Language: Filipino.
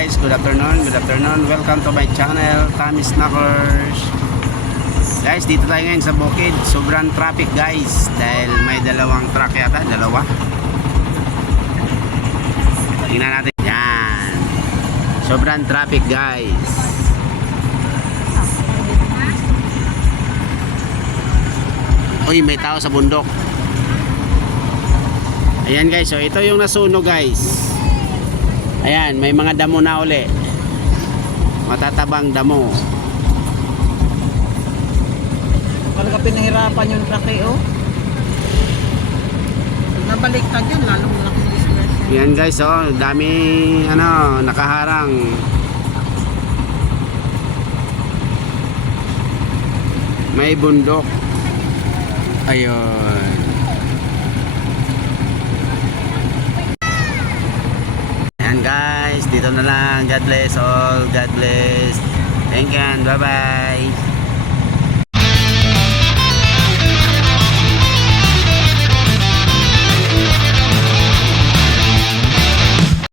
guys, good afternoon, welcome to my channel, Tommy Snackers. Guys, dito tayo ngayon sa bukid. Sobrang traffic guys, dahil may dalawang truck yata, dalawa. Tingnan natin, yan. Sobrang traffic guys. Uy, may tao sa bundok. Ayan guys, so ito yung nasunog guys. Ayan, may mga damo na uli. Matatabang damo. Talaga pinahirapan yung truck eh, oh. Nabaliktad yan, lalong malaking disgrasya. Yan guys, oh, dami nakaharang. May bundok. Ayun. Yan guys, dito na lang. God bless all. God bless. Thank you and bye bye.